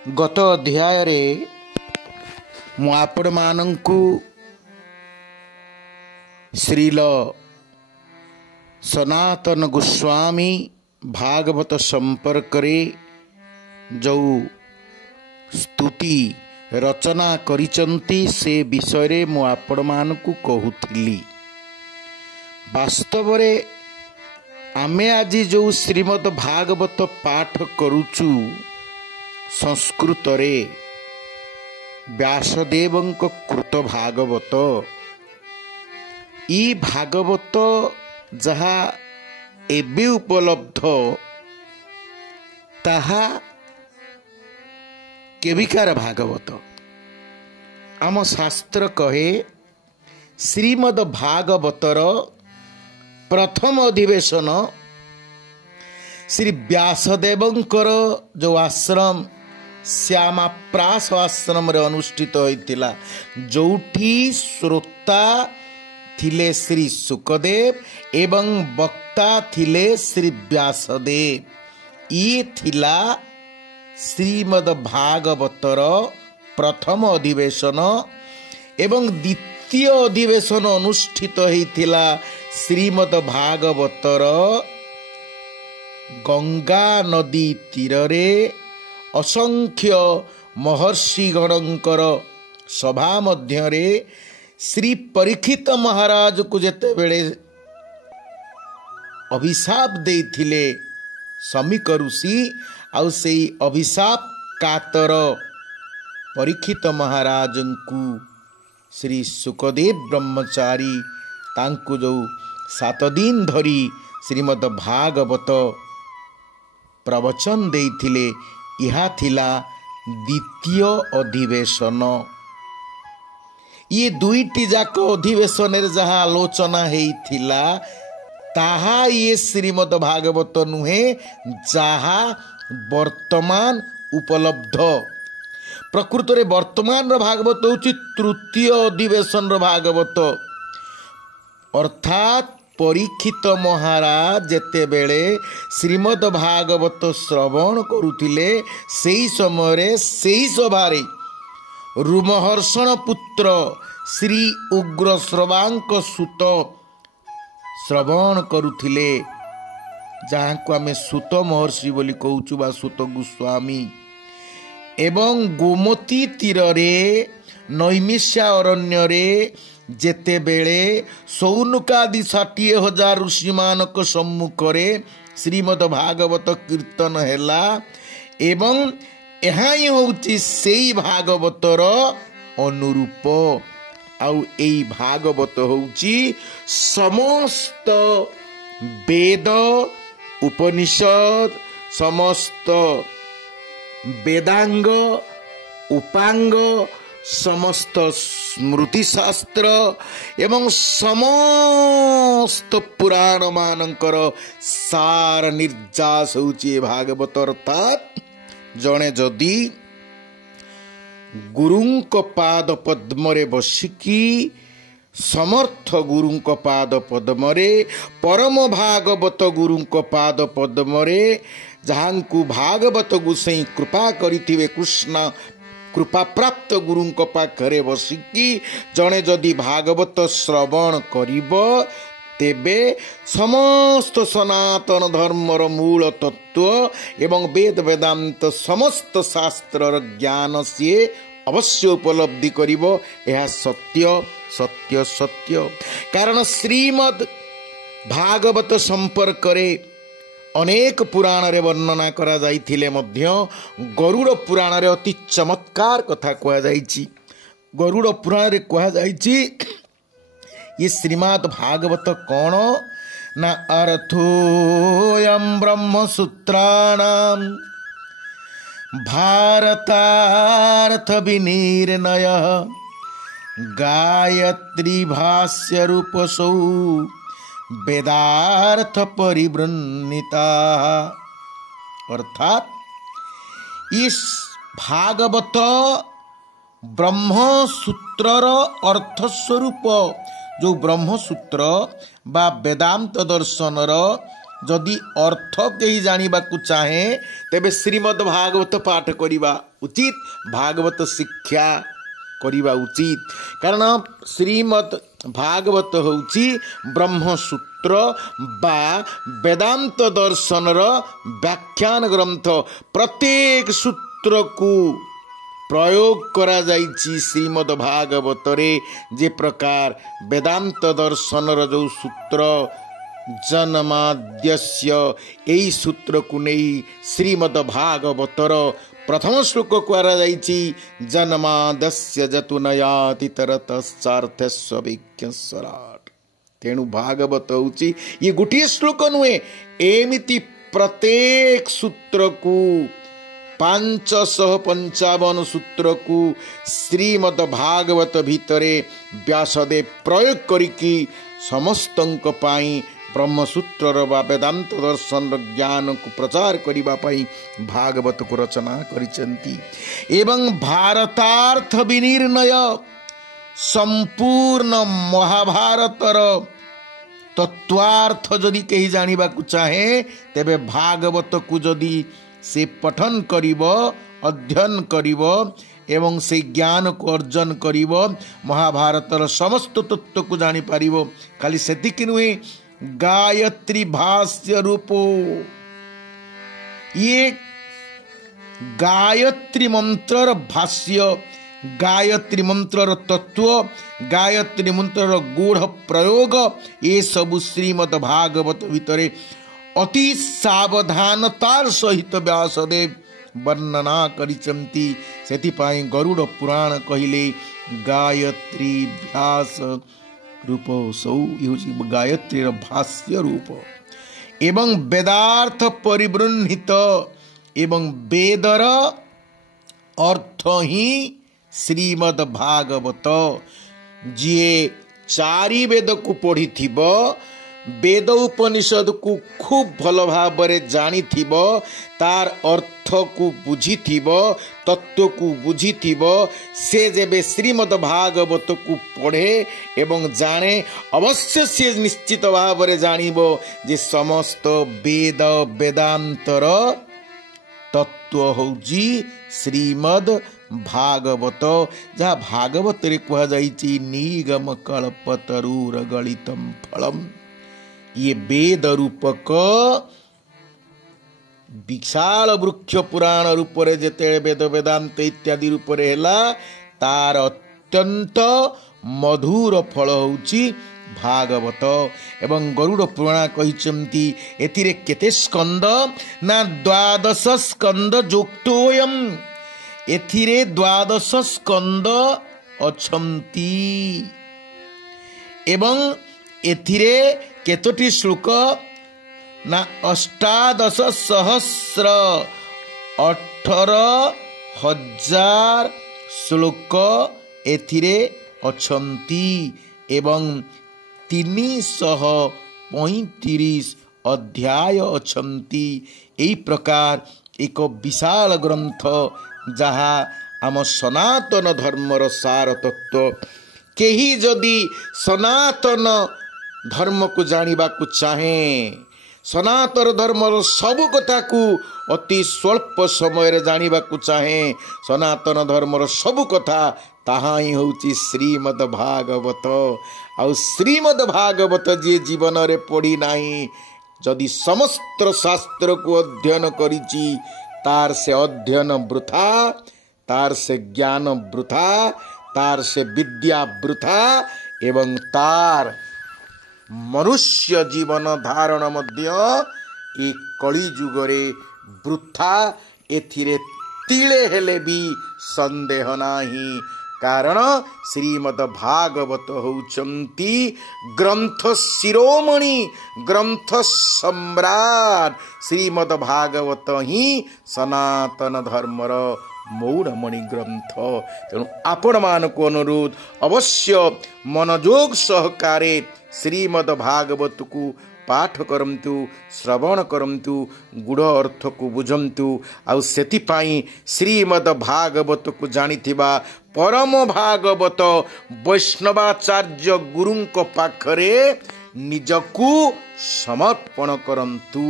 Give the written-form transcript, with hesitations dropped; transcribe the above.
गत अध्याय रे मु आपण मानंकु श्रील सनातन गोस्वामी भागवत संपर्क रे जो स्तुति रचना करिचंती से विषय रे मु आपण मानंकु कहूथिली। वास्तव रे आमे आज जो श्रीमद् भागवत पाठ करूचु संस्कृत रे व्यासदेवंक कृत भागवत ई भागवत जहा एबे उपलब्ध ताहा केविकार भागवत आम शास्त्र कहे श्रीमद् भागवतर प्रथम अधिवेशन श्री व्यासदेवंकर जो आश्रम श्यामाप्रास आश्रम रे अनुष्ठित होइतिला, जोठी श्रोता थिले श्री सुखदेव एवं वक्ता थिले श्री व्यासदेव। ये थिला श्रीमद् भागवतर प्रथम अधिवेशन एवं द्वितीय अधिवेशन अनुष्ठित होइतिला श्रीमद् भागवतर गंगा नदी तीर रे असंख्य महर्षिगणंकर सभा मध्य रे श्री परीक्षित महाराज को जेते बेले अभिशाप देथिले समीक ऋषि आउ सेई अभिशाप कातर परीक्षित महाराज को श्री सुखदेव ब्रह्मचारी तांकु जो 7 दिन धरी श्रीमद् भागवत प्रवचन देथिले। इहा थिला द्वितीय अधिवेशन। ये दुईटी जाक अधिवेशन जहाँ आलोचना हेइथिला ताहा ये श्रीमद् भागवत नुहे जहा वर्तमान उपलब्ध। प्रकृत रे वर्तमान भागवत होची तृतीय अधिवेशन भागवत, अर्थात परीक्षित महाराज जेते बेले श्रीमद् भागवत श्रवण करुथिले सेई समय सेई सभारे रुमहर्षण पुत्र श्री उग्र श्रवांक सुत श्रवण करुथिले, जहाँ को आमे सुत महर्षि बोली कहूचु बा सुत गोस्वामी। एवं गोमती तीर रे नैमिष्या अरण्य रे जेते बेले सौनुकादि 60,000 ऋषि मानक सम्मुख रे श्रीमद् भागवत कीर्तन हैला एवं यहाँ ही होची सेई भागवतर अनुरूप। आउ एई भागवत होची समस्त वेद उपनिषद समस्त वेदांग उपांग समस्त स्मृति शास्त्र एवं समस्त पुराण मानकर सार निर्जास होची भागवत। अर्थात जणे जदि गुरुंक पाद पद्मरे बसिकी समर्थ गुरुंक पाद पद्मरे परम भागवत गुरुंक पाद पद्मरे जहाँकु भागवत गुसई कृपा करिथिवे कृष्ण कृपा प्राप्त गुरुंक पाखरे बसिकी जणे जदि भागवत श्रवण करिब तेबे समस्त सनातन धर्मर मूल तत्व एवं वेद वेदांत समस्त शास्त्रर ज्ञान से अवश्य उपलब्धि करिबो। यह सत्य सत्य सत्य। कारण श्रीमद् भागवत संपर्क रे अनेक पुराण रे वर्णना करा जाइथिले मध्य गरुड़ पुराण रे अति चमत्कार कथा कहा जाइछि। गरुड़ पुराण रे कहा जाइछि ये श्रीमद् भागवत कौन ना अर्थोयम ब्रह्म सूत्राणाम भारतार्थ विनिर्णय गायत्री भाष्य रूपसौ वेदार्थ परिवृन्निता। अर्थात इस भागवत ब्रह्म सूत्रर अर्थ स्वरूप जो ब्रह्मसूत्र बा वेदांत दर्शनर जदि अर्थ कहीं जानिबाकु चाहे तेबे श्रीमद् भागवत पाठ करिबा उचित, भागवत शिक्षा करिबा उचित। कारण श्रीमद् भागवत होउची ब्रह्मसूत्र बा वेदांत दर्शनर व्याख्यान ग्रंथ। प्रत्येक सूत्र को प्रयोग करा जाइछि श्रीमद् भागवत रे। जे प्रकार वेदांत दर्शनर जो सूत्र जन्माद्यस्य, यही सूत्र को नहीं श्रीमद् भागवतर प्रथम श्लोक करा जाइछि जन्माद्यस्य जतुनयाति तरतश्चार्थस्य विज्ञस्वराट। तेणु भागवत होउछि ये गोटे श्लोक नुहे, एमिति प्रत्येक सूत्र को 555 सूत्र को श्रीमद् भागवत भितरे व्यासदेव प्रयोग करिकी समस्तंक पाई ब्रह्मसूत्र व वेदांत दर्शन ज्ञान को प्रचार करिबा पाई भागवत को रचना करिसेंती। एवं भारतार्थ विनिर्णय संपूर्ण महाभारतर तत्वार्थ जदि कहीं जानिबा को चाहे तेबे भागवत को जदि से पठन करिब, अध्ययन करिब एवं से ज्ञान को अर्जन करिब, महाभारतर समस्त तत्व को जानी पारिब। खाली सेतिक नुहे, गायत्री भाष्य रूपो, ये गायत्री मंत्र भाष्य, गायत्री मंत्र तत्व, गायत्री मंत्र गूढ़ प्रयोग, ये सब श्रीमद् भागवत भितरे अति सावधानतार सहित व्यासदेव वर्णना करिसेंती। सेतिपाई गरुड़ पुराण कहिले गायत्री व्यास रूप सौ गायत्री भाष्य रूप। एवं वेदार्थ परिबृंहित एवं वेदर अर्थ ही श्रीमद् भागवत। जिए चारि वेद को पढ़ी थिबो, वेद उपनिषद को खूब भल भाव जानी थिबो, तार अर्थ को बुझी थिबो, तत्व को बुझी थिबो, से जेबे श्रीमद् भागवत को पढ़े एवं जाने अवश्य से निश्चित भाव जानिबो जे समस्त वेद वेदांतर तत्व होउची श्रीमद् भागवत। जहाँ भागवत रे कहा जाइछि निगम कल्पतरुर गलितम फलम। ये वेद रूपक विशाल वृक्ष पुराण रूप रे जेते वेद वेदांत इत्यादि रूप रे हैला, तार अत्यंत मधुर फल होउची भागवत। एवं गरुड़ पुराण कहिसेंती एथिरे केते स्कंद ना 12 स्कंद जोक्तोयम। एथिरे 12 स्कंद अछंती एवं एथिरे केतोटी श्लोक ना 18,000 18,000 श्लोक एथिरे अछंती एवं 335 अध्याय अछंती। एई प्रकार एक विशाल ग्रंथ जहाँ आम सनातन धर्मर सार तत्व। केही जदि सनातन धर्म को जानिबा को चाहे, सनातन धर्मर सबु कथा को अति स्वल्प समय रे जानिबा को चाहे, सनातन धर्मर सबु कथा ताहा ही होउची श्रीमद् भागवत। आउ श्रीमद् भागवत जे जीवन रे पढ़ी नाही, जदि समस्त शास्त्र को अध्ययन करिची, तार से अध्ययन वृथा, तार से ज्ञान वृथा, तार से विद्या वृथा एवं तार मनुष्य जीवन धारण मध्य एक कली जुगरे वृथा। एथिरे तिले हेले भी संदेह नाही। कारण श्रीमद् भागवत होउचंती ग्रंथ शिरोमणि, ग्रंथ सम्राट। श्रीमद् भागवत ही सनातन धर्मर मौड़मणि ग्रंथ। तेणु आपण मानक अनुरोध अवश्य मनोयोग सहकारे श्रीमद् भागवत को पाठ करंतु, श्रवण करंतु, गुड़ अर्थ को बुझंतु। आउ सेतिपाई श्रीमद् भागवत को जानिथिबा परम भागवत वैष्णवाचार्य गुरुंक पाखरे ନିଜକୁ ସମର୍ପଣ କରନ୍ତୁ।